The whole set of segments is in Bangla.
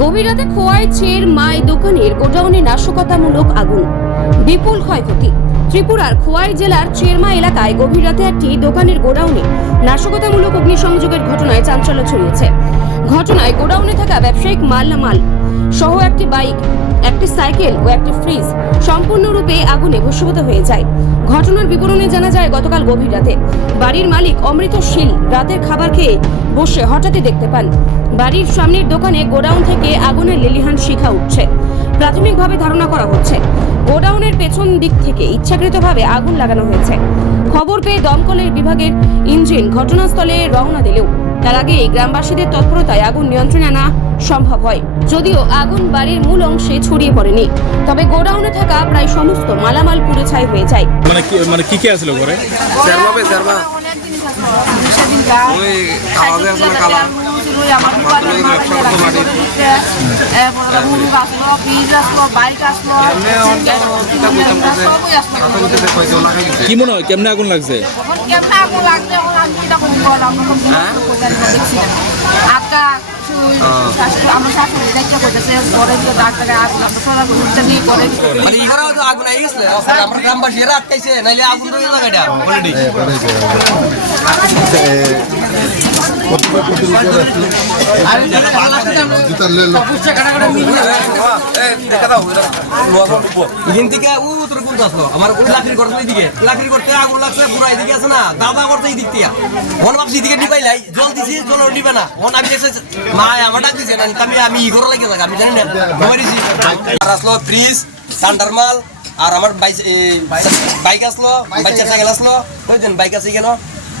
গভীর রাতে খোয়াই চের মাই দোকানের গোডাউনে নাশকতামূলক আগুন, বিপুল ক্ষয়ক্ষতি। ত্রিপুরার খোয়াই জেলার চেরমা এলাকায় গভীর রাতে একটি দোকানের গোডাউনে নাশকতামূলক অগ্নিসংযোগের ঘটনায় চাঞ্চল্য ছড়িয়েছে। ঘটনায় গোডাউনে থাকা ব্যবসায়িক মালামাল সহ একটি বাইক, একটি সাইকেল ও একটি ফ্রিজ সম্পূর্ণরূপে আগুনে ভস্মীভূত হয়ে যায়। ঘটনার বিবরণে জানা যায়, গতকাল গভীর রাতে বাড়ির মালিক অমৃত শীল রাতের খাবার খেয়ে বসে হঠাৎই দেখতে পান বাড়ির সামনের দোকানে গোডাউন থেকে আগুনের লেলিহান শিখা উঠছে। প্রাথমিকভাবে ধারণা করা হচ্ছে গোডাউনের পেছন দিক থেকে ইচ্ছাকৃতভাবে আগুন লাগানো হয়েছে। খবর পেয়ে দমকলের বিভাগের ইঞ্জিন ঘটনাস্থলে রওনা দিলেও তার আগে গ্রামবাসীদের তৎপরতায় আগুন নিয়ন্ত্রণে আনা সম্ভব হয়। যদিও আগুন বাড়ির মূল অংশে ছড়িয়ে পড়েনি, তবে গোডাউনে থাকা প্রায় সমস্ত মালামাল পুড়ে ছাই হয়ে যায়। মানে কি আছিল ঘরে? কি মনে হয় কেমনে আগুন লাগছে? ফ্রিজ সান্ডারমাল আর আমার বাইক আসলো, বাচ্চা সাইকেল আসলো, বুঝছেন বাইক আছে কেন,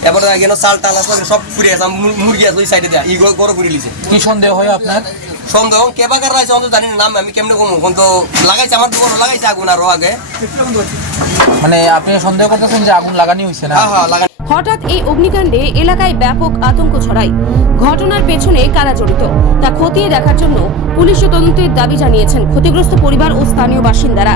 এবার কেন চাল টাল আসলো সব ফুরে আছে, মুরগি আসলো এই সাইডে দেয়া ই গড় করে লিছে। কি সন্দেহ হয় আপনার? সন্দেহ কেবাকার লাগাইছে অন্ত জানি নাম আমি কেমনে কমু, কিন্তু লাগাইছে আমার দোকান লাগাইছে আগুন আরো আগে। মানে আপনি সন্দেহ করতেছেন যে আগুন লাগানি হয়েছে না? হ্যাঁ লাগানি। হঠাৎ এই অগ্নিকাণ্ডে এলাকায় ব্যাপক আতঙ্ক ছড়ায়। ঘটনার পেছনে কারা জড়িত তা খতিয়ে দেখার জন্য পুলিশ তদন্তের দাবি জানিয়েছেন ক্ষতিগ্রস্ত পরিবার ও স্থানীয় বাসিন্দারা।